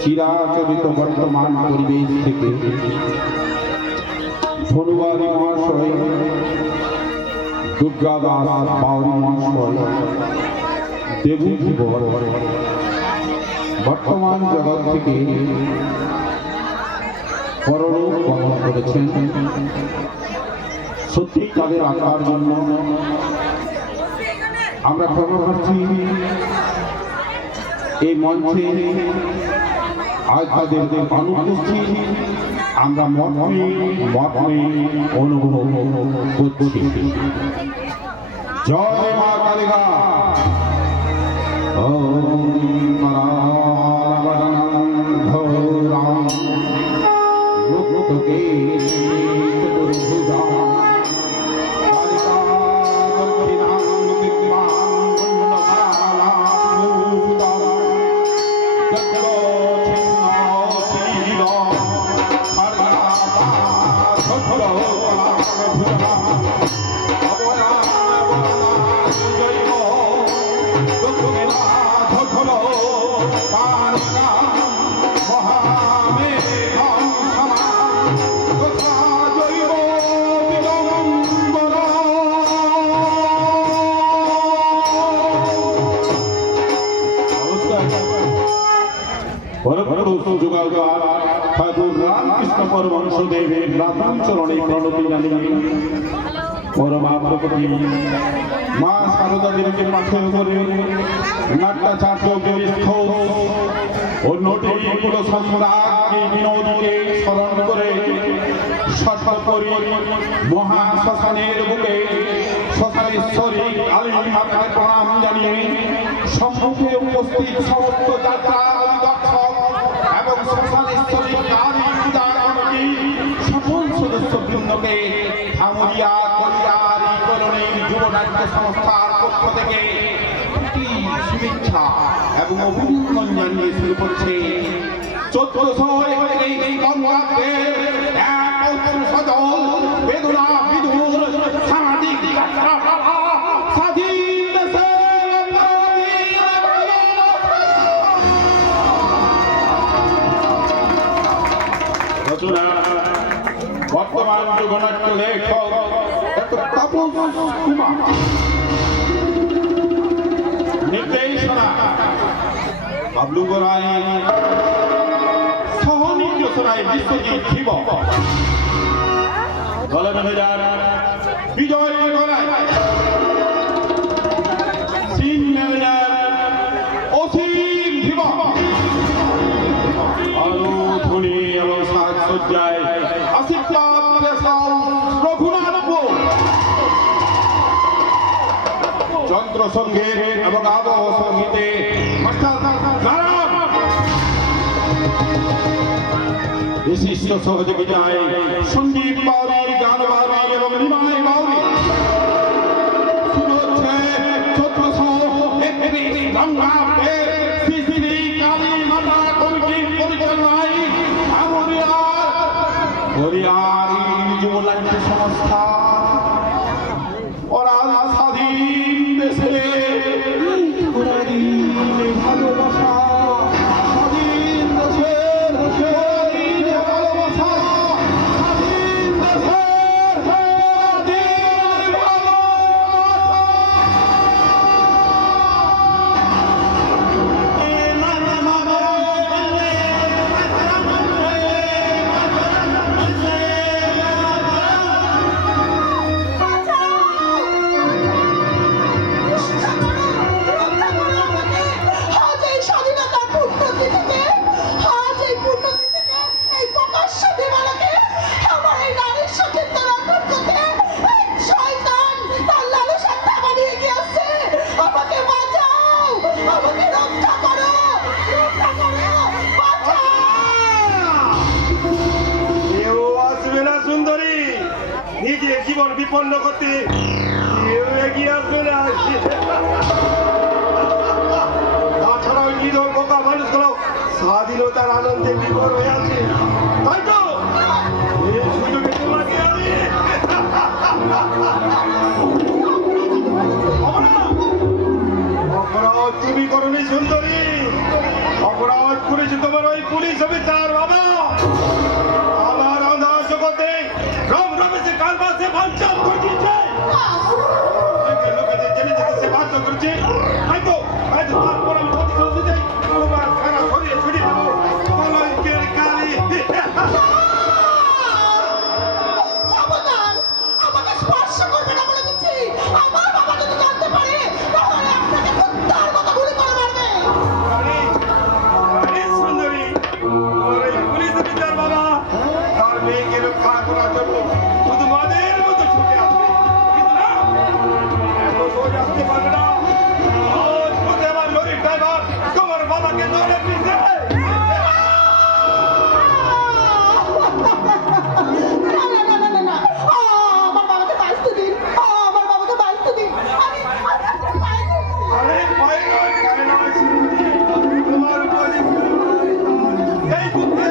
চিরাচরিত বর্তমান পরিবেশ থেকে ধনুবাদী মহাশয়, দুর্গাদাস বাউরি মহাশয়, দেবুধীবর বর্তমান জগৎ থেকে পরলোক গমন করেছেন। সত্যি তাদের আসার জন্য আমরা খবর পাচ্ছি এই মঞ্চে আজ তাদের অনুপস্থিত আমরা মর্মে অনুভব করছি। জয় মা কালিকা। ঠাকুর রামকৃষ্ণ পরমহংসদেবের রাধাচরণে প্রণতি জানিয়ে পরমা প্রকৃতি মা সারদা দেবীকে পাশে করে নাট্যাচার্য অন্যটি কুল সম্রাট বিনোদীকে স্মরণ করে সর্বোপরি মহাশ্মশানের বুকে শ্মশানেশ্বরী কালী মাতাকে প্রণাম জানিয়ে সম্মুখে উপস্থিত সমস্ত যাত্রা এবং শ্মশানেশ্বরী কালী পূজা কমিটি সকল সদস্যবৃন্দকে আমুরিয়া কলিয়ারি কলোনির যুবনাট্য সংস্থার পক্ষ থেকে শুভেচ্ছা এবং অভিনন্দন জানিয়ে শুরু করছে 1431 বঙ্গাব্দের এক সজল বেদনা বিদুর সামাজিক যাত্রা স্বাধীন রচনা বর্তমান যুগনাট্য লেখক ডক্টর তাপস কুমার। বাবলু গড়াই সহনীয় সরাই বিশ্বজিৎ শিব দলে ম্যানেজার বিজয় গড়াই সিং ম্যানেজার অসীম শিব আলো ধনী আলো সাজসজ্জায় আশীর্বাদ রঘুনাথ যন্ত্র সঙ্গীত এবং আবহ সঙ্গীতে বিশিষ্ট সহযোগিতায় সন্দীপ বাউরি গান বাউরি এবং নিমাই বাউরি শুভেচ্ছা ছত্রশো শ্রী শ্রী কালী মাতা কমিটির পরিচালনায় হরিয়ার যুবলাঞ্চ সংস্থা ওরা স্বাধীন দেশে ভালোবাসা স্বাধীন দেশের ভালোবাসা স্বাধীন দেশের জীবন বিপন্ন করতে কেউ এগিয়ে আসবে না। তাছাড়া ওই নিধন বোকা মানুষগুলো স্বাধীনতার আনন্দে বিভোর হয়ে আছে, তাই তো এই সুযোগে তোমাকে আমি অপরাধ তুমি করনি সুন্দরী, অপরাধ করেছে তোমার ওই পুলিশ অফিসার বাবা। আমার আন্ধার জগতে রম রমেশে কারবাসে বাঞ্চাল করে দিয়েছে, লোকেদের জেনে যেতে সে বাধ্য করেছে। হয়তো তারপর আমি প্রতিশোধ দিতে তোমার সারা শরীরে ছড়িয়ে দেবো কলঙ্কের কালি। আমাকে স্পর্শ করবে না বলে দিচ্ছি। আমার বাবা যদি জানতে পারে তাহলে আপনাকে হত্যার মতো গুলি করে মারবে। সুন্দরী, আমার এই পুলিশ অফিসার বাবা তার মেয়েকে রক্ষা করার জন্য শুধু মাদের মতো ছুটে আসবে, কিন্তু না, এত সোজ আসতে পারবে না। আজ পথে আমার লরির ড্রাইভার তোমার বাবাকে ধরে ফিরছে। আমার বাবাকে বাঁচতে দিন, আমার বাবাকে বাঁচতে দিন। আরে ভয় নয়, ভয় নয়, সুন্দরী, তোমার উপরে এই বুদ্ধি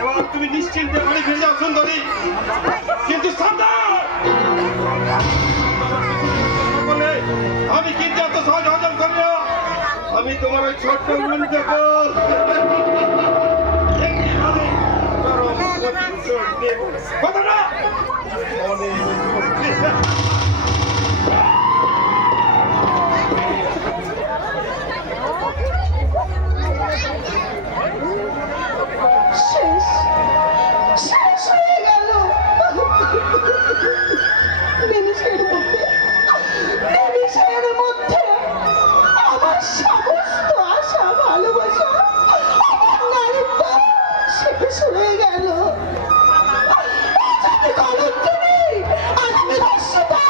এবার তুমি নিশ্চিন্তে বাড়ি ফিরে যাও সুন্দরী, কিন্তু সাবধান, আমি কিন্তু এত সহজ হজম করি না। আমি তোমার ওই ছোট্ট গুলি দেখো কথা না শেষ হয়ে গেল। নিমিষের মধ্যে আমার সমস্ত আশা ভালোবাসা আমার নারীত্ব শেষ হয়ে গেল। আজ আমি কলঙ্কিনী, আজ আমি ধর্ষিতা,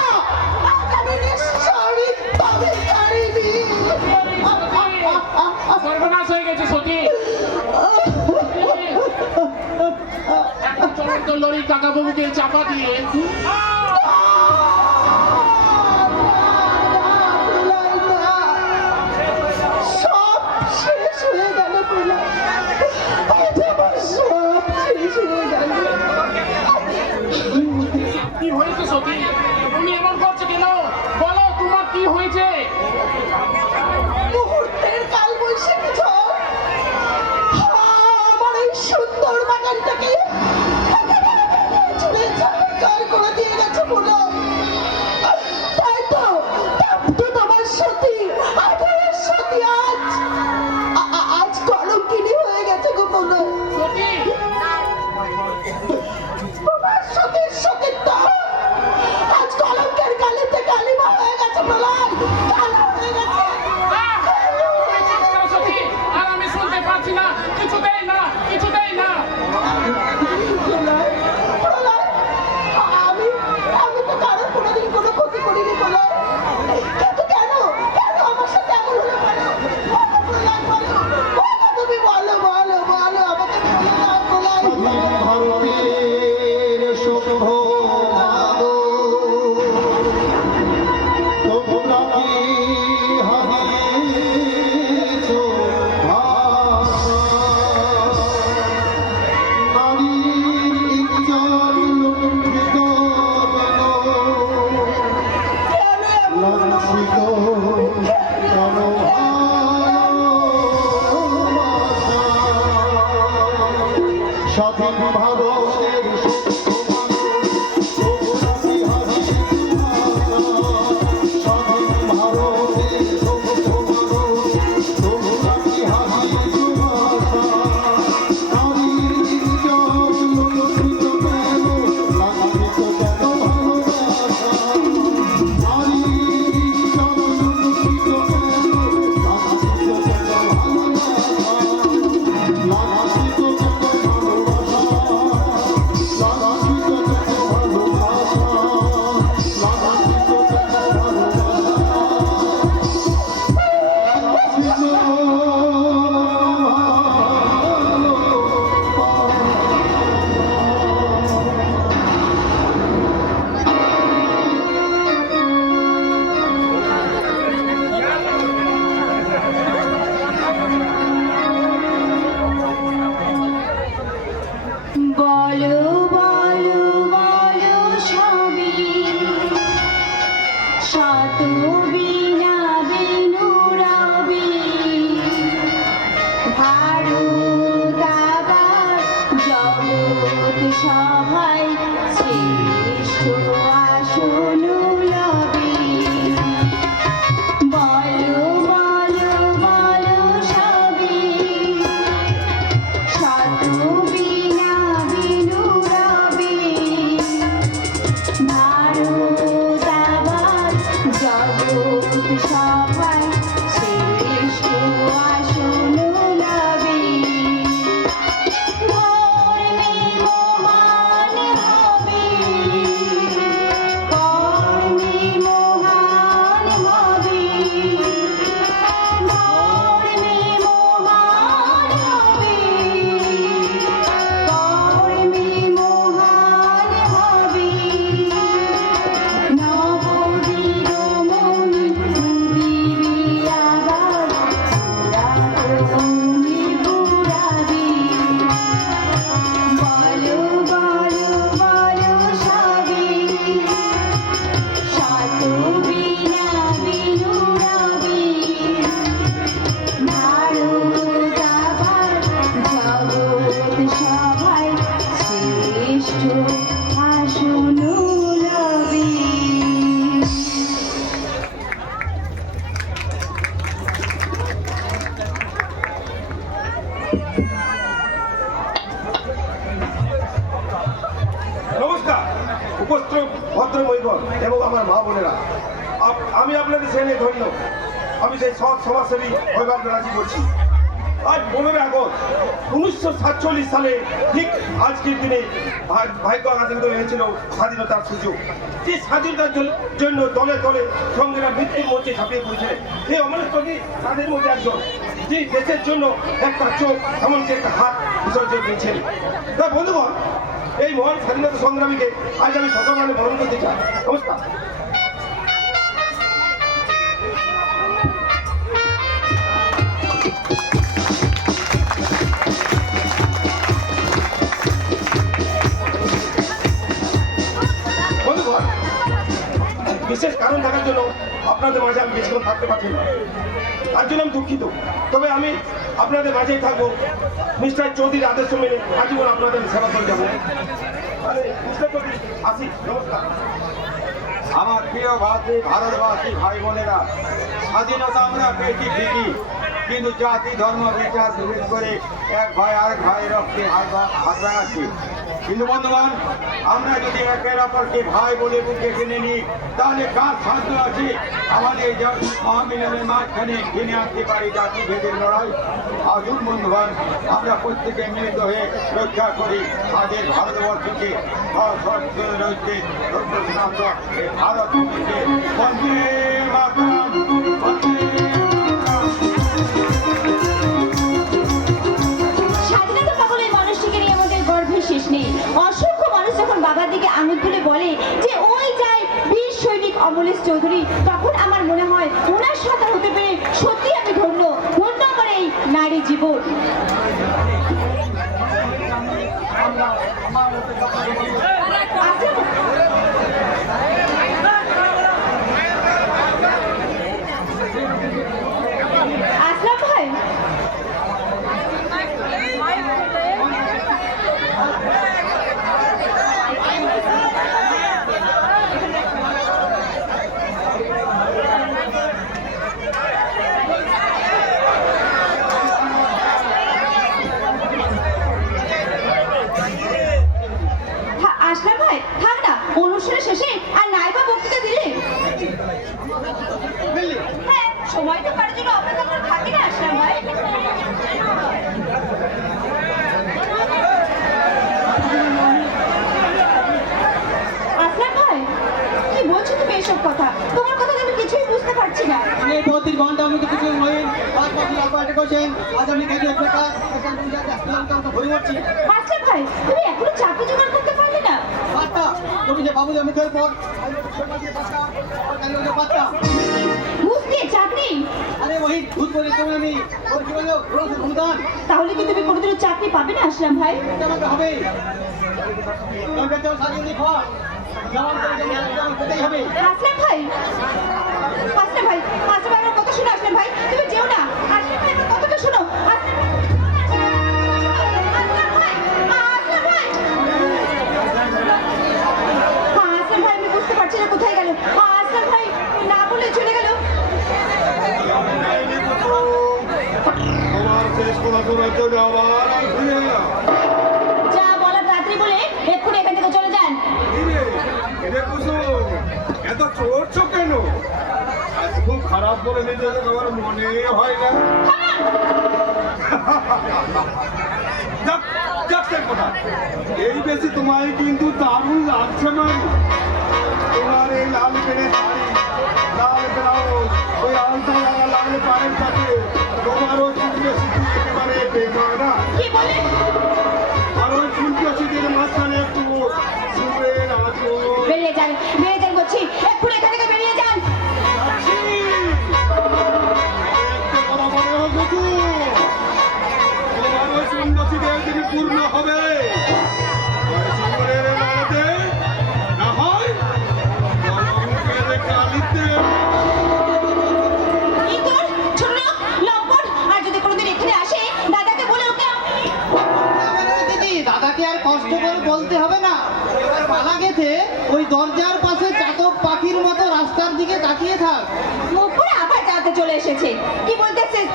কাকা বাবুকে চাপা দিয়ে সব শেষ হয়ে গেল প্রলয়। আজ আমার সব শেষ হয়ে গেল। কি হয়েছে সতী? তুমি এমন করছো কেন? বলো তোমার কি হয়েছে? মুহূর্তের কালবৈশাখী ঝড় আমার এই সুন্দর বাগানটাকে ছুঁড়ে ছাড়খাড় করে দিয়ে গেছে প্রলয়। তাই তো তোমার সতী আদরের সতী আজ কলঙ্কিনী হয়ে গেছে গো প্রলয়। সতী তোমার সতীর সতীত্ব আজ কলঙ্কের কালিতে কালিমা হয়ে গেছে প্রলয়। কালো হয়ে গেছে। তুমি চুপ করো সতী। আর আমি শুনতে পাচ্ছি না, কিছুতেই না, কিছুতেই না। প্রলয়, প্রলয়, আমি তো কারোর কোনোদিন কোনো ক্ষতি করিনি প্রলয়। কিন্তু কেন কেন আমার সাথে এমন হলো বলো? বলো প্রলয়, বলো। বলো তুমি, বলো বলো বলো আমাকে বলে দাও প্রলয়। ভারতের শুভ মাগো, তোমরা কি হারিয়েছ ভাষা? নারীর ইজ্জত লুণ্ঠিত কেন? কেন এমন হলো? লাঞ্ছিত কেন ভালোবাসা? স্বাধীন ভারতের বলো বলো বলো সবই শত বিনা বেনু রবি ভারত আবার জগৎ সভায় শ্রেষ্ঠ আসন লবি বলো বলো বলো সবই শত বিনা বিনু রবি ভারত আবার জগৎ সভায় শ্রেষ্ঠ আসন লবি ধর্মে মহান হবে কর্মে মহান হবে ধর্মে মহান হবে কর্মে মহান হবে নবদিগমনি দিবি আবার পুরাতনি পুরাবি বলো বলো বলো সবই শত বিনা বিনু রবি ভারত আবার জগৎ সভায় শ্রেষ্ঠ আসন লবি নমস্কার উপস্থিত ভদ্রমৈবর এবং আমার মা বোনেরা, আমি আপনাদের সেনে ধন্য। আমি সেই সৎ সমাজসেবী হৈবাল ব্যানার্জি বলছি। আজ 15 আগস্ট 1947 সালে ঠিক আজকের দিনে ভাগ্য আঘাত হয়েছিল স্বাধীনতার সুযোগ। যে স্বাধীনতার জন্য দলে দলে সঙ্গীরা মৃত্যুর মধ্যে ঝাঁপিয়ে পড়েছিলেন। এই অমরেশ কবি তাদের মধ্যে একজন, যে দেশের জন্য একটা চোখ এমনকি একটা হাত বিসর্জন দিয়েছেন। তা বন্ধুগণ, এই মহান স্বাধীনতা সংগ্রামীকে আজ আমি সসম্মানে বরণ করতে চাই। নমস্কার। বন্ধুগণ, বিশেষ কারণ থাকার জন্য আপনাদের মাঝে আমি বেশিক্ষণ থাকতে পারছি না, তার জন্য আমি দুঃখিত। তবে আমি আপনাদের মাঝেই থাকবো। মিস্টার চৌধুরীর আদেশ মেনে আজীবন আপনাদের সেবা করে যাবো। তাহলে মিস্টার চৌধুরী আসি, নমস্কার। আমার প্রিয় ভারতবাসী ভাই বোনেরা, স্বাধীনতা আমরা পেয়েছি ঠিকই, কিন্তু জাতি ধর্ম বিচার বিভেদ করে এক ভাই আরেক ভাই রক্তে হাত ভাঙাচ্ছি। কিন্তু বন্ধুগণ, আমরা যদি একের অপরকে ভাই বলে বুকে কিনে নিই, তাহলে কার সাধ্য আছে আমাদের মহামিলনের মাঝখানে কিনে আনতে পারি জাতি ভেদের লড়াই? আসুন বন্ধুগণ, আমরা প্রত্যেকে মিলিত হয়ে রক্ষা করি আমাদের ভারতবর্ষকে রয়েছে ভারত বন্দে মাতরম, বন্দে স্বাধীনতা পাগল এই মানুষটিকে নিয়ে আমাদের গর্বের শেষ নেই। অসংখ্য মানুষ যখন বাবার দিকে আঙুল তুলে বলে যে ওই যায় বীর সৈনিক অমলেশ চৌধুরী, তখন আমার মনে হয় ওনার সাথে হতে পেরে সত্যি আমি ধন্য ধন্য আমার এই নারী জীবন। আসলাম ভাই, আসলাম ভাই থাক না, অনুষ্ঠানের শেষে আর নাইবা বক্তৃতা দিলে। হ্যাঁ, সময় তো কারোর জন্য অপেক্ষা করে থাকি না আসলাম ভাই। আসলাম ভাই, কি বলছো তুমি এসব কথা? তোমার কথা তো আমি কিছুই বুঝতে পারছি না। এই 32 ঘন্টার মধ্যে কিছু হইন, 5 বছর অপারেট করছেন, আজ আমি কাজে অপেক্ষা ঘুরে যাচ্ছি। আসলাম ভাই, তুমি এখনো চাকরি জোগাড় করতে পারলে না? পাত্তা, তুমি যে বাবু জমিদের পর পাত্তা, বুঝতে চাকরি? আরে ওই ভূত বলি তুমি আমি ওর কি বলো ভূতান, তাহলে কি তুমি কোনোদিনও চাকরি পাবে না আসলাম ভাই? এটা আমাকে হবে। তুমি বেঁচে সাজিয়ে খাওয়া যেমন খেতেই হবে। আসলাম ভাই, আসলাম ভাই, আসলাম ভাই, আমার কথা শোনো আসলাম ভাই, তুমি যেও না। আসলাম ভাই, আমার কথাটা শোনো। আসলাম ভাই, আসলাম ভাই, আসলাম ভাই, আমি বুঝতে পারছি না কোথায় গেল। আসলাম ভাই না বলে চলে গেল। আমার শেষ কথা শোনার জন্য আবার আমি ফিরে এলাম। যা বলার তাড়াতাড়ি বলে এক্ষুনি এখান থেকে চলে যান। এরে কুসুম, এত চড়ছো কেন? আজ খুব খারাপ বলে নিজেদের আমার মনে হয় না। যাক, যাক সে কথা। এই বেশি তোমায় কিন্তু দারুণ লাগছে না? তোমার এই লাল পেনের শাড়ি, লাল ব্লাউজ, ওই আলতা লাগা লাল পায়ের সাথে তোমারও চুলকে সিঁদুর একেবারে বেকার না। কি বলে? আর ওই চুলকে সিঁদুরের মাঝখানে একটু সুরের আঁচল। বেরিয়ে যান, বেরিয়ে যান বলছি, এক্ষুনি এখান থেকে বেরিয়ে যান। পূর্ণ হবে না হয় কালিতে। কি তোর ছোট লোক, লম্পট, আর যদি কোনোদিন এখানে আসে দাদাকে বলে ওকে দিদি, দাদাকে আর কষ্ট করে বলতে হবে না। এবার পালা গেছে ওই দরজার পাশে চাতক পাখির মতো রাস্তার দিকে তাকিয়ে থাক। মুখ করে আবার যাতে চলে এসেছে। কি বলতেছিস?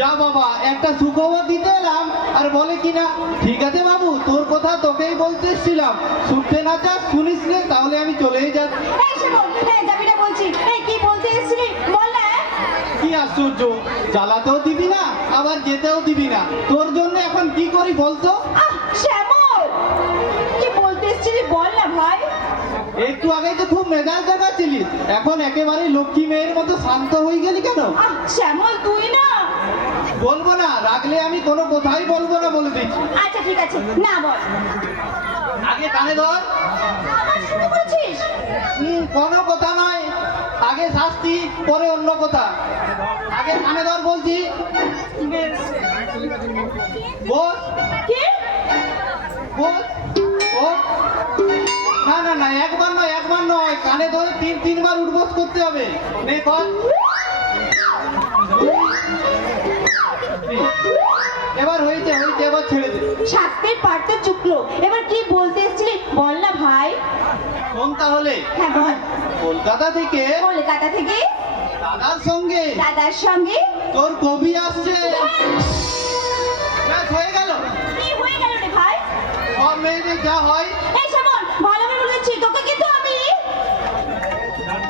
যা বাবা, একটা সুখবর দিতে এলাম আর বলে কিনা ঠিক আছে বাবু, তোর কথা তোকেই বলতে এসেছিলাম, শুনতে না চাস শুনিস নে, তাহলে আমি চলেই যাচ্ছি। এই শোন, এই যাবি না বলছি। এই কি বলতে এসেছিলি বল না। কি আশ্চর্য, জ্বালাতেও দিবি না আবার যেতেও দিবি না, তোর জন্য এখন কি করি বলতো? আহ শ্যামল, কি বলতে এসেছিলি বল না ভাই। একটু আগে তো খুব মেজাজ দেখাচ্ছিলিস, এখন একেবারে লক্ষ্মী মেয়ের মতো শান্ত হয়ে গেলি কেন? আহ শ্যামল, তুই না বলবো না, রাগলে আমি কোনো কথাই বলবো না বলে দিচ্ছি। আচ্ছা ঠিক আছে, না বল। আগে কানে ধর। আবার শুরু করছিস? কোনো কথা নয়, আগে শাস্তি পরে অন্য কথা। আগে কানে ধর বলছি। বস কি? বস ও না না না, একবার নয়, কানে ধরে তিনবার উঠবোস করতে হবে। নে কর। এবার হয়েছে, এবার ছেড়ে দে। শাস্তির পার তো চুকলো, এবার কি বলতে এসেছিলি বল না ভাই। শোন তাহলে, হ্যাঁ বল। কলকাতা থেকে কলকাতা থেকে দাদার সঙ্গে দাদার সঙ্গে তোর কবি আসছে। ব্যাস, হয়ে গেল। কি হয়ে গেল রে ভাই? সব মেয়েদের যা হয়। এই শোন, ভালো করে বলেছি তোকে, কিন্তু আমি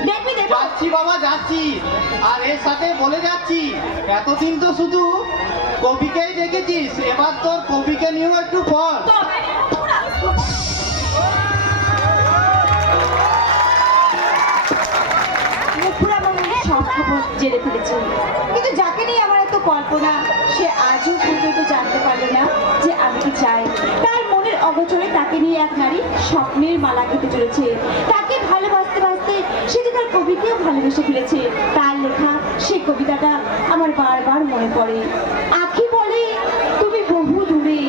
দেখবি দেখবি। যাচ্ছি বাবা, যাচ্ছি। আর এর সাথে বলে যাচ্ছি, এতদিন তো শুধু কবিকেই দেখেছিস, এবার তোর কবিকে নিয়েও একটু পড়। তবে মুখপুরা বাবুর সব খবর জেনে ফেলেছে, কিন্তু যাকে নিয়ে আমার এত কল্পনা, সে আজও পর্যন্ত জানতে পারলো না যে আমি কি চাই। তার মনের অগোচরে তাকে নিয়ে এক নারী স্বপ্নের মালা গেঁথে চলেছে। তাকে ভালোবাসতে বাসতে সে যে তার কবিকেও ভালোবেসে ফেলেছে। তার লেখা সে কবিতাটা আমার বারবার মনে পড়ে। আঁখি বলে তুমি বহু দূরে,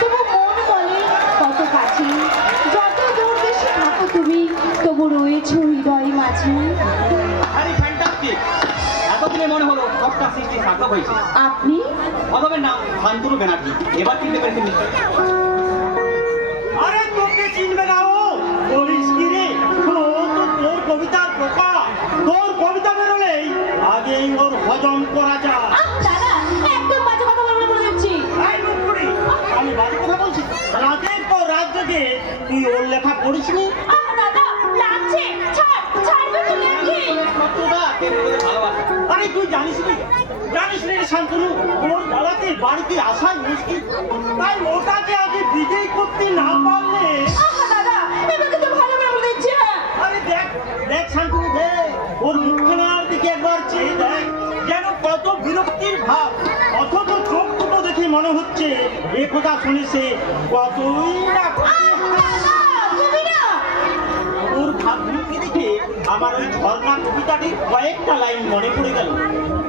তবু মন বলে কত কাছে। যত দূর দেশে থাকো তুমি, তবু রয়েছে হৃদয় মাঝে। আরে ফ্যান্টাস্টিক! এতদিনে মনে হলো সবটা সৃষ্টি সার্থক হয়েছে। আপনি? অভাবের নাম শান্তনু ব্যানার্জি। এবার চিনতে পেরেছেন নিশ্চয়? আরে তোকে চিনবে না ও? বলিস কি রে? ও তো তোর কবিতার পোকা। তোর কবিতা বেরোলেই আগেই ওর হজম করা যায়। দাদা, একদম বাজে কথা বলবো বলে দিচ্ছি। এই মুখপুরি, আমি বাজে কথা বলছি? রাতের পর রাত জেগে তুই ওর লেখা পড়িসনি? দাদা লাগছে, ছাড়বে তুমি কি? শত্রুতা তেমনি করে ভালোবাসা। আরে তুই জানিস নি রে শান্তনু, ওর জ্বালাতে বাড়িতে আসাই মুশকিল। তাই ওটাকে আগে বিজয় করতে না পারলে। দাদা, এবার কিন্তু ভালো করে বলে দিচ্ছি। হ্যাঁ, আরে দেখ শান্তনু, দেখ ওর মুখখানার দিকে একবার চেয়ে দেখ, যেন কত বিরক্তির ভাব। অথচ চোখ দুটো দেখে মনে হচ্ছে এ কথা শুনেছে কতই না। দাদা তুমি না। ওর ভাবমূর্তি দেখে আমার ওই ঝর্ণা কবিতাটির কয়েকটা লাইন মনে পড়ে গেল।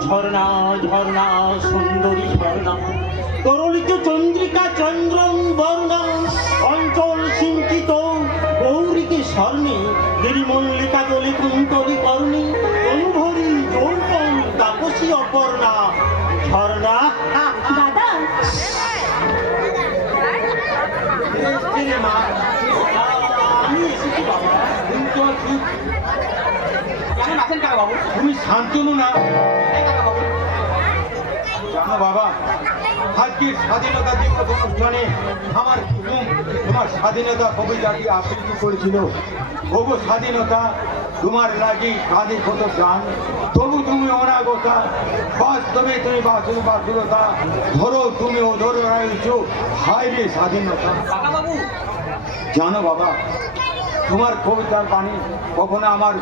ঝর্ণা ঝর্ণা সুন্দরী ঝর্ণা, তরলিত চন্দ্রিকা চন্দ্রম বর্ণম, অঞ্চল সিঞ্চিত গৌরীকে স্বর্ণে, গিরিমল্লিকা জলে কুন্তরি কর্ণে, অনুভরি যৌবন তাপসী অপর্ণা। ঝর্ণা দাদা এসছে রে মা। আমি এসেছি বাবা। কিন্তু তুই কেমন আছেন কাকা বাবু? তুমি শান্তনু না? এই কাকা বাবু, জানো বাবা, আজকের স্বাধীনতা দিবস অনুষ্ঠানে আমার কুসুম তোমার স্বাধীনতা কবিতাটি আবৃত্তি করেছিল। তবু স্বাধীনতা তোমার লাগি কাঁধে কত গান, তবু তুমি অনাগতা, বাস্তবে তুমি বাসুরতা, ধরো তুমি ওধর রয়েছ, হায় রে স্বাধীনতা। কাকা বাবু, জানো বাবা, তোমার কবিতার বাণী কখনো আমার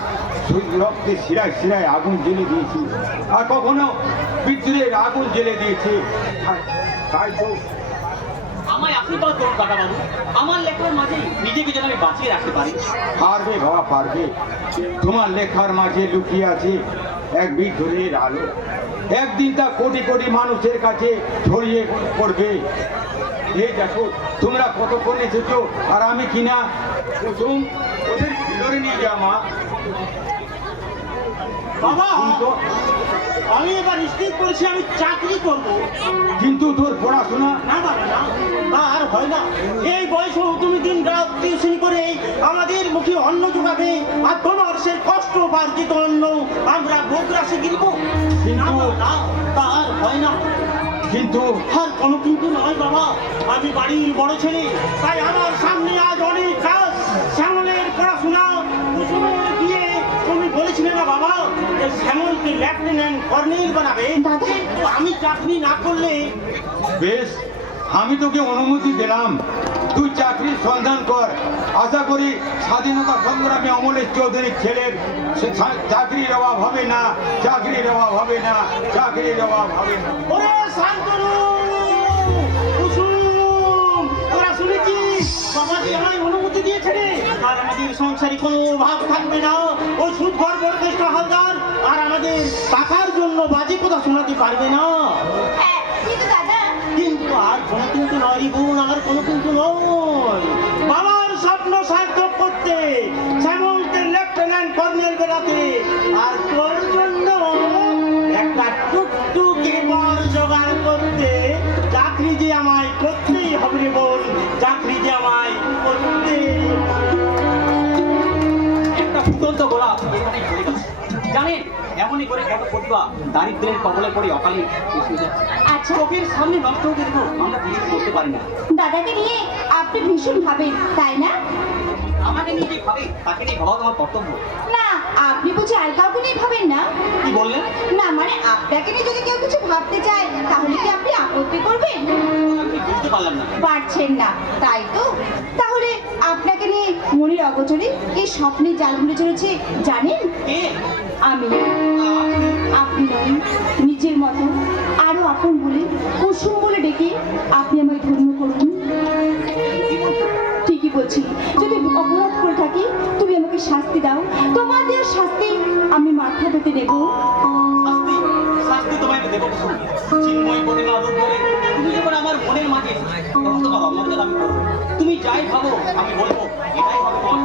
রক্তে শিরায় শিরায় আগুন জ্বেলে দিয়েছি, আর কখনো বিদ্রোহের আগুন জ্বেলে দিয়েছে। তাই তো আমায় আশীর্বাদ করুন কাকা বাবু। আমার লেখার মাঝে নিজেকে যেন আমি বাঁচিয়ে রাখতে পারি। পারবে বাবা, পারবে। তোমার লেখার মাঝে লুকিয়ে আছে এক বিদ্রোহের আলো। একদিন তা কোটি কোটি মানুষের কাছে ছড়িয়ে পড়বে। এই দেখো, তোমরা কতক্ষণ এসেছো, আর আমি কিনা কুসুম ওদের ভিতরে নিয়ে যা মা। বাবা, কিন্তু আমি এবার নিশ্চিত করেছি আমি চাকরি করব। কিন্তু তোর পড়াশোনা না বাবা না, তা আর হয় না। এই বয়সেও তুমি দিন রাত টিউশন করে আমাদের মুখে অন্ন জোগাবে, আর তোমার সেই কষ্ট বার্জিত অন্ন আমরা বোকরাসে গিলবো। না বাবা, না, তা আর হয় না। কিন্তু আর কোনো কিন্তু নয় বাবা, আমি বাড়ির বড় ছেলে, তাই আমার সামনে আজ অনেক কাজ। শ্যামলের পড়াশোনা, কুসুমের বিয়ে। তুমি বলেছিলে না বাবা যে শ্যামলকে লেফটেন্যান্ট কর্নেল বানাবে? কিন্তু আমি চাকরি না করলে। বেশ, আমি তোকে অনুমতি দিলাম, তুই চাকরির সন্ধান কর। আশা করি স্বাধীনতা সংগ্রামে অমলেশ চৌধুরীর ছেলের চাকরির অভাব হবে না, চাকরির অভাব হবে না, চাকরির অভাব হবে না। ওরে শান্তনু, কুসুম, তোরা শুনেছিস বাবাজি আমায় অনুমতি দিয়েছে রে। আর আমাদের সংসারে কোনো অভাব থাকবে না। ওই সুদঘর বরকেষ্ট হালদার আর আমাদের টাকার জন্য বাজে কথা শোনাতে পারবে না। হ্যাঁ, কিন্তু দাদা, কিন্তু আর কোনো কিন্তু নয় রে বোন, আমার কোনো কিন্তু নয়। বাবার স্বপ্ন সার্থক করতে শ্যামলদের লেফটেন্যান্ট কর্নেল বেরাতে আর তোর জন্য একটা টুকটুকে বর জোগাড় করতে চাকরি যে আমায় করতেই হবে রে বোন, চাকরি যে আমায় করতেই হবে। একটা ফুটন্ত গোলাপ এখানেই পড়ে গেছে। জানেন এমনই করে কত প্রতিভা দারিদ্রের কবলে পড়ে অকালে শেষ হয়ে যাচ্ছে। আচ্ছা চোখের সামনে নষ্ট হতে দেবো আমরা কিছু করতে পারি না। দাদাকে নিয়ে আপনি ভীষণ ভাবেন, তাই না? আমাকে নিয়ে যে ভাবে তাকে নিয়ে ভাবা তোমার কর্তব্য। না, আপনি বুঝি আর কাউকে নিয়ে ভাবেন না? কি বললেন? না মানে আপনাকে নিয়ে যদি কেউ কিছু ভাবতে চায় তাহলে কি আপনি আপত্তি করবেন? আমি বুঝতে পারলাম না। পারছেন না, তাই তো? তাহলে আপনাকে নিয়ে মনের অগোচরে এই স্বপ্নের জাল ঘুরে চলেছে, জানেন? কে? আমি। আপনি নয়, নিজের মতো আরো আপন বলে কুসুম বলে ডেকে আপনি আমায় ধন্য করুন। ঠিকই বলছি, যদি অপরাধ করে থাকি তুমি আমাকে শাস্তি দাও, তোমার দেওয়ার শাস্তি আমি মাথা পেতে নেব। শাস্তি শাস্তি তোমায় আমি দেবো কুসুম। চিন্ময় প্রতিমা রূপ ধরে তুমি যখন আমার মনের মাঝে এসেছো, তখন তোমার অমর্যাদা আমি করবো। তুমি যাই ভাবো আমি বলবো এটাই হবে তোমার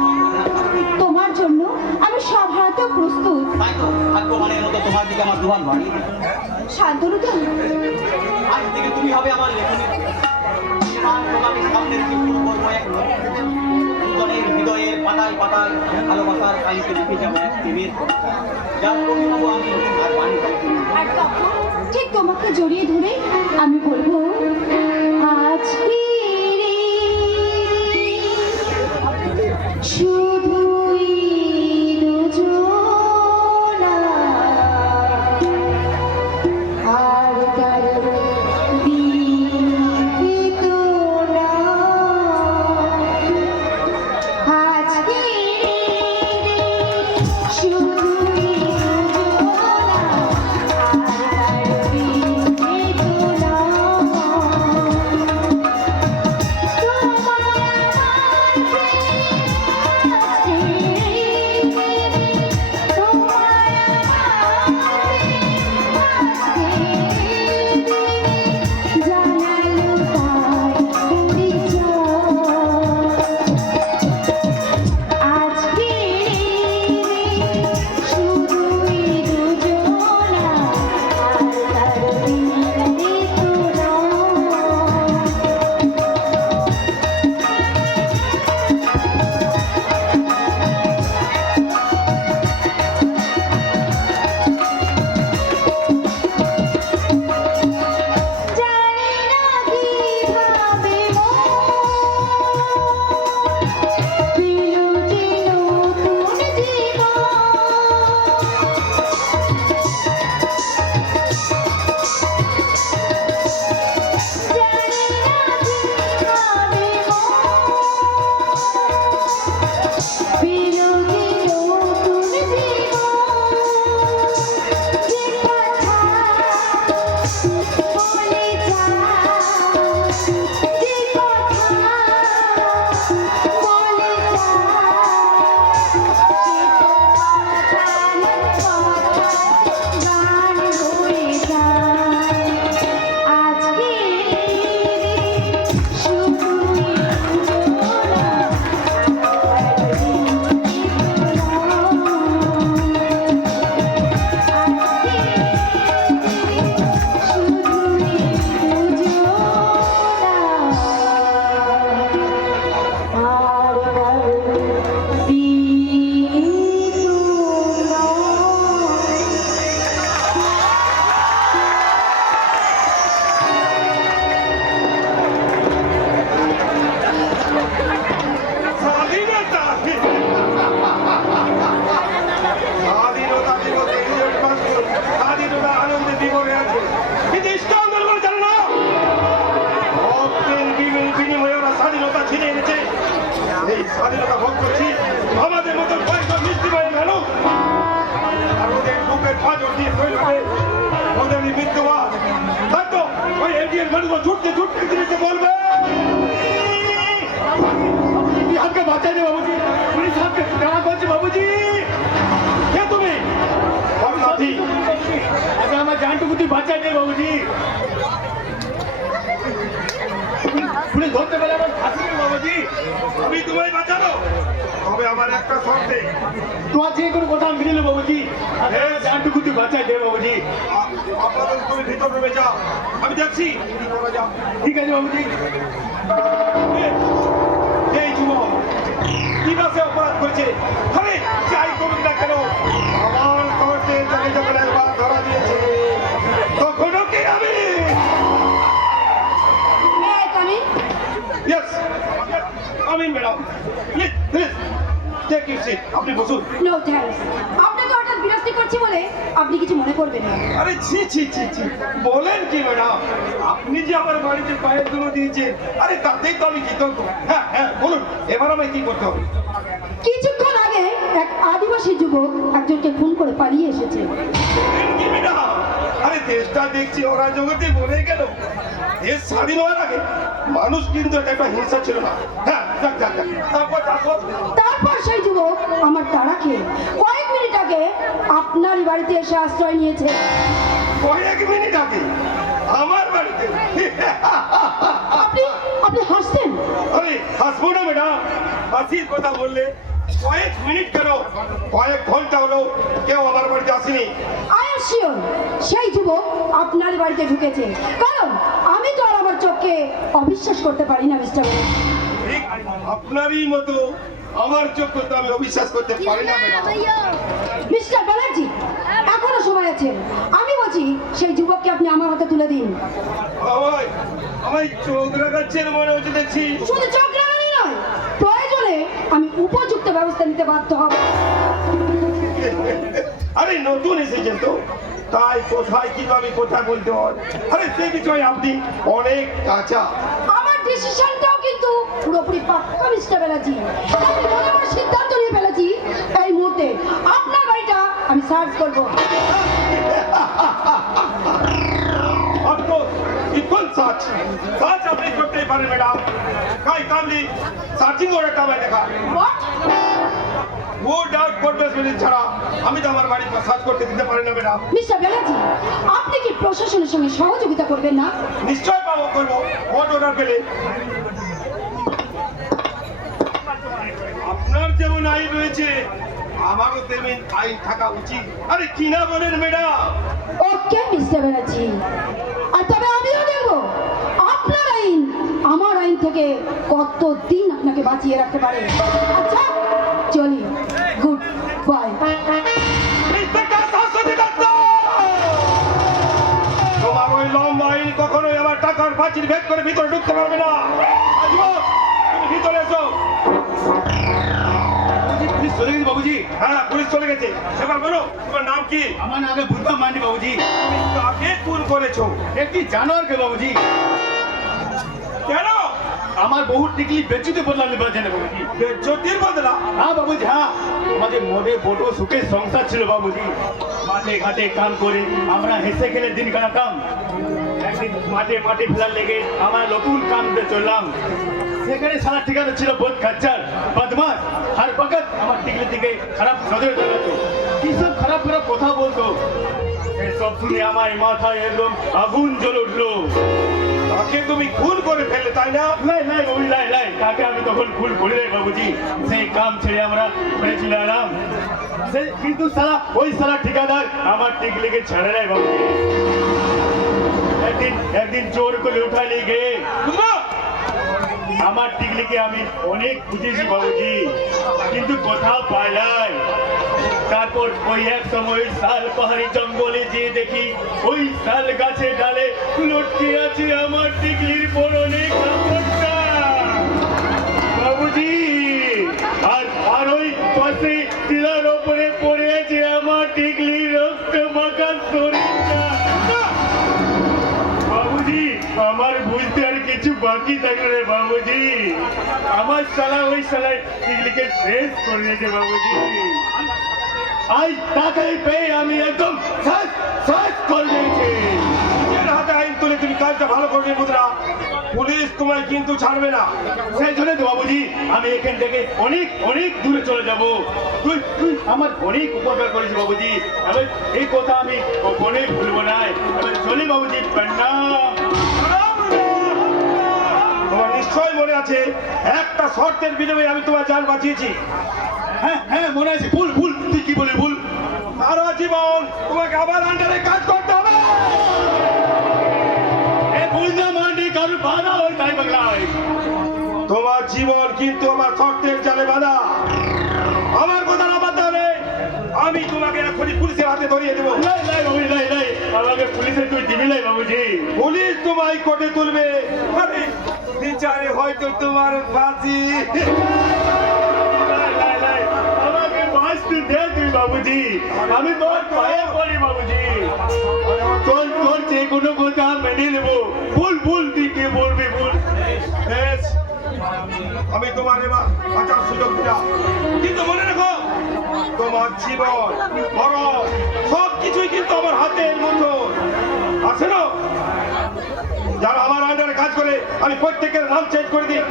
শাস্তি। তোমার জন্য আমি সব হারাতেও প্রস্তুত। তাই তো ভাগ্যবানের মতো তোমার দিকে আমার দুহাত বাড়িয়ে দিই। শান্তনু তো আজ থেকে তুমি হবে আমার লেখনী। আর তোমাকে সামনে রেখে শুরু করবো এক দুজনের হৃদয়ের পাতায় পাতায় ভালোবাসার কালিকে লিখে যাবো এক প্রেমের কবিতা। যার কবি হবো আমি আর বাণী হবো তুমি। আর তখন ঠিক তোমাকে জড়িয়ে ধরে আমি বলবো, আজকে শুধুই দুজনা, আর কারো দিত না। আজকে শুধুই দুজনা, আর কারো দিত ওদের আমি বিদ্যমান থাকতো ওই এটিএম মানুষ ছুটতে ছুটতে দিতে বলবে आपके बचा दे बाबूजी पुलिस आपके क्या करছে बाबूजी কে তুমি আর নাতি আগে আমার জানটুকু তুই বাঁচা দে বাবুজি পুলিশ ধরতে পারে আমার ফাঁসি দে বাবুজি আমি তোমায় বাঁচাবো তবে আমার একটা শর্তে তোমার যে কোনো কথা আমি নিল বাবুজি আগে আমার জানটুকু তুই বাঁচা দে বাবুজি আপাতত তুমি ভিতর রুমে যাও আমি দেখছি কি করা যাও ঠিক আছে বাবুজি এই যুবক কি বাসে অপরাধ করেছে আরে যাই করুন না কেন আমার করতে তাকে যখন একবার ধরা দিয়েছে তখনও কি আমি ইয়েস আমি madam please please take your seat আপনি বসুন নো থ্যাঙ্কস আপনাকে হঠাৎ বিরক্তি করছি বলে আপনি কিছু মনে করবেন না আরে ছি ছি ছি ছি বলেন কি ম্যাডাম আপনি যে আমার বাড়িতে পায়ের ধুলো দিয়েছেন আরে তাতেই তো আমি কৃতজ্ঞ হ্যাঁ হ্যাঁ বলুন এবার আমায় কি করতে হবে কিছুক্ষণ আগে এক আদিবাসী যুবক একজনকে খুন করে পালিয়ে এসেছে বলেন কি ম্যাডাম আরে দেশটা দেখছি ওরা জগতে বলে গেল দেশ স্বাধীন হওয়ার আগে মানুষ কিন্তু এটা একটা হিংসা ছিল না হ্যাঁ যাক যাক যাক তারপর তারপর সেই যুবক আমার তাড়া খেয়ে কয়েক মিনিট আগে আপনারই বাড়িতে এসে আশ্রয় নিয়েছে কয়েক মিনিট আগে আমার বাড়িতে আপনি আপনি হাসছেন আরে হাসবো না ম্যাডাম হাসির কথা বললে কয়েক মিনিট কেন কয়েক ঘন্টা হলো কেউ আমার বাড়িতে আসেনি আই এম শিওর সেই যুবক আপনার বাড়িতে ঢুকেছে কারণ আমি তো আর আমার চোখকে অবিশ্বাস করতে পারি না মিস্টার ঠিক আপনারই মতো আমার চোখ তো আমি অবিশ্বাস করতে পারি না ম্যাডাম মিস্টার ব্যানার্জি এখনো সময় আছে আমি বলছি সেই যুবককে আপনি আমার হাতে তুলে দিন আমায় চোখ রাখাচ্ছেন মনে হচ্ছে দেখছি শুধু চোখ রাগানি নয় প্রয়োজনে আমি উপযুক্ত ব্যবস্থা নিতে বাধ্য হব আরে নতুন এসেছেন তো তাই কোথায় কিভাবে কোথায় বলতে হয় আরে সে বিষয়ে আপনি অনেক কাঁচা আমার ডিসিশনটাও কিন্তু পুরোপুরি পাক্কা মিস্টার ব্যানার্জি আমি মনে মনে সিদ্ধান্ত নিয়ে ফেলেছি এই মুহূর্তে আপনার বাড়িটা আমি সার্চ করবো সার্চ আপনি করতেই পারেন ম্যাডাম কাই কামলি সার্চিং অর্ডারটা আমায় দেখা What? ও ডাউট করবে শুনে ছাড়া আমি তো আমার বাড়ি সার্চ করতে দিতে পারি না ম্যাডাম মিস্টার ব্যানার্জি আপনি কি প্রশাসনের সঙ্গে সহযোগিতা করবেন না নিশ্চয় পাবো করবো কোর্ট অর্ডার পেলে আপনার যেমন আইন রয়েছে আমারও তেমন আইন থাকা উচিত আরে কিনা বলেন ম্যাডাম ওকে মিস্টার ব্যানার্জি আর তবে আমিও দেখবো আপনার আইন আমার আইন থেকে কতদিন আপনাকে বাঁচিয়ে রাখতে পারে আচ্ছা চলি good bye inspector Shashwati Dutta তোমার ওই লম্বা আইন কখনোই আমার টাকার পাঁচিল ভেদ করে ভিতরে ঢুকতে পারবে না যুবক, তুমি ভিতরে এসো পুলিশ চলে গেছে বাবুজি হ্যাঁ পুলিশ চলে গেছে এবার বলো তোমার নাম কি আমার নামে বুদ্ধা মান্ডি বাবুজি তুমি কাকে খুন করেছো একটি জানোয়ারকে বাবুজি কেন আমার বহু টিকলি বেচিতে বদলা নির্বাচন বাবুজি জ্যোতির বদলা হ্যাঁ বাবুজি হ্যাঁ আমাদের মনে বড় সুখের সংসার ছিল বাবুজি মাঠে ঘাটে কাম করে আমরা হেসে খেলে দিন কাটাতাম একদিন মাঠে মাঠে ফেলার লেগে আমরা নতুন কামতে চললাম সেখানে সারা ঠিকানা ছিল বোধ খাচ্চার বদমাস আর বকত আমার টিকলির দিকে খারাপ নজরে দেখাতো কি সব খারাপ খারাপ কথা বলতো এসব শুনে আমার মাথায় একদম আগুন জ্বলে উঠলো তাকে তুমি খুন করে ফেলে তাই না নাই নাই বাবুজি নাই নাই তাকে আমি তখন ভুল করি নাই বাবুজি সেই কাম ছেড়ে আমরা বেঁচলাম কিন্তু সারা ওই সারা ঠিকাদার আমার টিকলিকে ছেড়ে নাই বাবুজি একদিন জোর করে উঠা নিয়ে গিয়ে আমার টিকলিকে আমি অনেক খুঁজেছি বাবুজি কিন্তু কোথাও পাই নাই তারপর ওই এক সময় শাল পাহাড়ি জঙ্গলে যেয়ে দেখি ওই শাল গাছে ডালে লটকে আছে আমার টিকলির পরনে কাপড়টা বাবুজি আর ওই পাশে টিলার ওপরে পড়ে আছে আমার টিকলির রক্ত মাখা শরীরটা বাবুজি আমার বুঝতে আর কিছু বাকি থাকলো রে বাবুজি আমার শালা ওই শালায় টিকলিকে শেষ করে দিয়েছে বাবুজি আজ তাকে পেয়ে আমি একদম শেষ করে দিয়েছে। নিজের হাতে আইন তুলে তুমি কাজটা ভালো করবে মুদ্রা, পুলিশ তোমায় কিন্তু ছাড়বে না। সেই জন্য তো বাবুজি আমি এখান থেকে অনেক অনেক দূরে চলে যাব। তুই তুই আমার অনেক উপকার করেছিস বাবুজি, এবার এই কথা আমি কখনোই ভুলবো না। এবার চলি বাবুজি, প্রণাম। তোমার নিশ্চয় মনে আছে একটা শর্তের বিনিময়ে আমি তোমার জান বাঁচিয়েছি। হ্যাঁ হ্যাঁ মনে আছে। ভুল ভুল, তুই কি বলে ভুল? সারা জীবন তোমাকে আবার আন্ডারে কাজ করতে হবে। এ ভুল না মানে কারো বাধা হয় তাই বাংলায়। তোমার জীবন কিন্তু আমার শর্তের জালে বাঁধা। আমার কথা না বাঁধতে হলে আমি তোমাকে এখনই পুলিশের হাতে ধরিয়ে দেবো। নাই নাই বাবুজি, নাই নাই, আমাকে পুলিশে তুই দিবি নাই বাবুজি। পুলিশ তোমায় কোর্টে তুলবে, আরে বিচারে হয়তো তোমার বাঁচি। নাই, নাই, নাই, আমাকে বাঁচতে দে তুই বাবুজি, আমি তোর পায়ে পড়ি বাবুজি। তোর তোর যে কোনো কথা মেনে নেবো। ভুল ভুল, তুই কে বলবি ভুল? বেশ, আমি তোমার এবার বাঁচার সুযোগ দিলাম, কিন্তু মনে রেখো তোমার জীবন বড় সব কিছুই কিন্তু আমার হাতের মতো আছে না। যারা আমার আন্ডারে কাজ করে আমি প্রত্যেকের নাম চেঞ্জ করে দিই।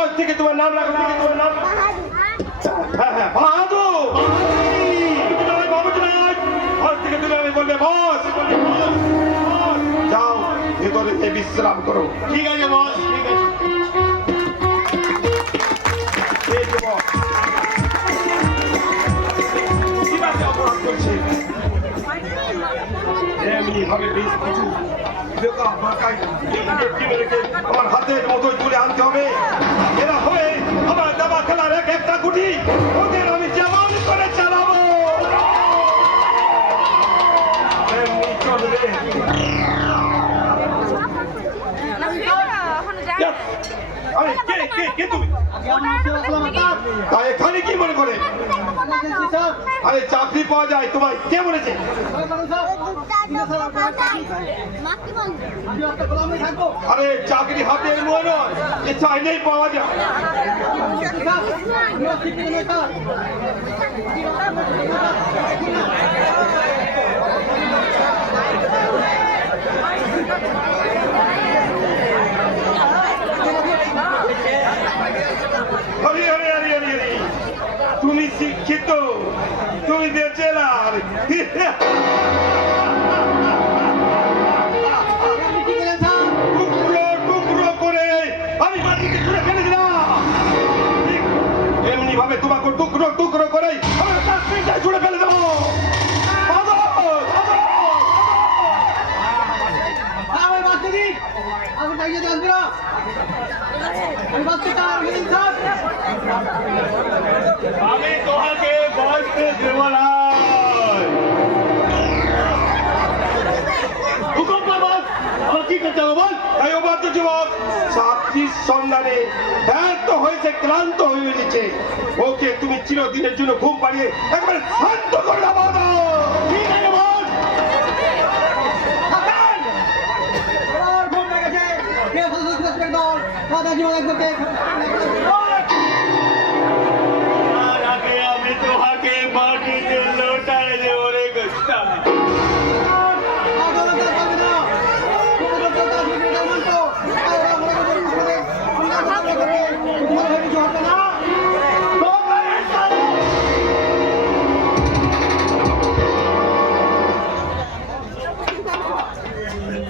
আজ থেকে তোমার নাম রাখো, তোমার নাম হ্যাঁ হ্যাঁ বাহাদুর। বাবুজি নয়, আজ থেকে তুমি আমি বললে বস। যাও ভেতরে গিয়ে বিশ্রাম করো। ঠিক আছে বস, ঠিক আছে। এই যে বস, কিভাবে অপরাধ করছে এমনি ভাবে বেশ কিছু বেকা বাঁকাই টিমেকে আমার হাতের মতোই তুলে আনতে হবে। এরা হবে আমার দাবা খেলার এক একটা গুটি, ওদের আমি যেমন করে চালাবো এমনি চলবে। আরে কে কে কে তুমি? তা এখানে কি মনে করে? আরে চাকরি পাওয়া যায় তোমায় কে বলেছে? আরে চাকরি হাতে নয় নয়, এ চাইলেই পাওয়া যায়। আরে আরে আরে আরে আরে, তুমি শিক্ষিত, তুমি বেচেলার। টুকরো টুকরো করে আমি মাটিতে ছুঁড়ে ফেলে দিলাম। এমনি ভাবে তোমাকে টুকরো টুকরো করে আমার কাশ্মীরটায় ছুঁড়ে ফেলে দেবো। আমি তোমাকে বসতে দেব না। হুকুম কর বস, আমার কি করতে হবে বল? তাই অবাধ্য যুবক চাকরির সন্ধানে ব্যর্থ হয়েছে, ক্লান্ত হয়ে গেছে। ওকে তুমি চিরদিনের জন্য ঘুম পাড়িয়ে একবারে শান্ত করে দাও। ঠিক আছে বস। তার আগে আমি তোমাকে মাটিতে লুটাই দেব রে গোস্তা।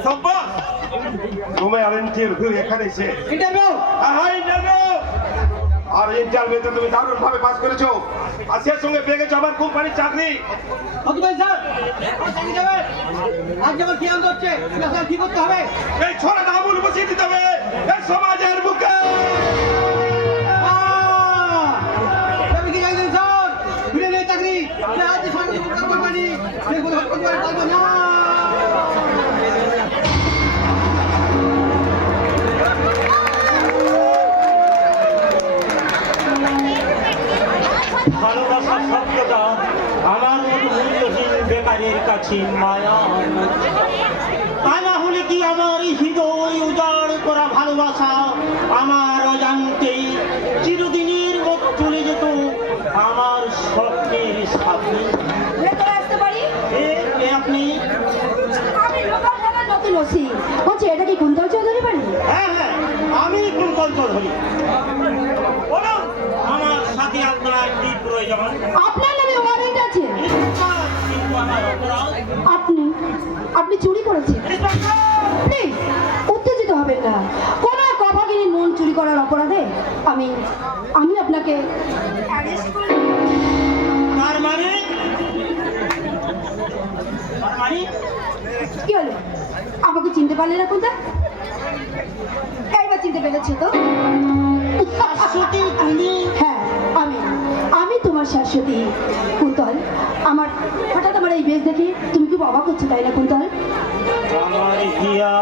সম্পাস তুমি আর ইন্টারভিউ এখানে এসে হ্যাঁ ইন্টারভিউ আর ইন্টারভিউতে তুমি দারুণ ভাবে পাস করেছো, আর সে সঙ্গে পেয়ে গেছো আমার কোম্পানির চাকরি। এই ছড়াটা আমূল বসিয়ে দিতে হবে এই সমাজের বুকে। ভালোবাসার শব্দটা আমার মতো মূল্যহীন বেকারের কাছে মায়া। তা না হলে কি আমার হৃদয় উজাড় করা ভালোবাসা আমার অজান্তেই চিরদিনের মতো চলে যেত আমার স্বপ্নের সাথে। ভেতরে আসতে পারি? আপনি ওসি বলছি এটা কি কুন্তল চৌধুরী বাড়ি? হ্যাঁ হ্যাঁ, আমি কুন্তল চৌধুরী। বলুন, আমার সাথে আপনার কি প্রয়োজন? আপনার নামে ওয়ারেন্ট আছে। কিন্তু আমার অপরাধ। আপনি চুরি করেছেন। প্লিজ উত্তেজিত হবেন না। কোন এক অভাগিনীর মন চুরি করার অপরাধে আমি আপনাকে অ্যারেস্ট করব। তার মানে কি হলো? আমাকে চিনতে পারলে না কোনটা? এইবার চিনতে পেরেছো তো? শাশ্বতী তুমি? হ্যাঁ, আমি তোমার শাশ্বতী। কুন্তল, হঠাৎ আমার এই বেশ দেখে তুমি খুব অবাক হচ্ছে, তাই না কুন্তল? আমার হিয়া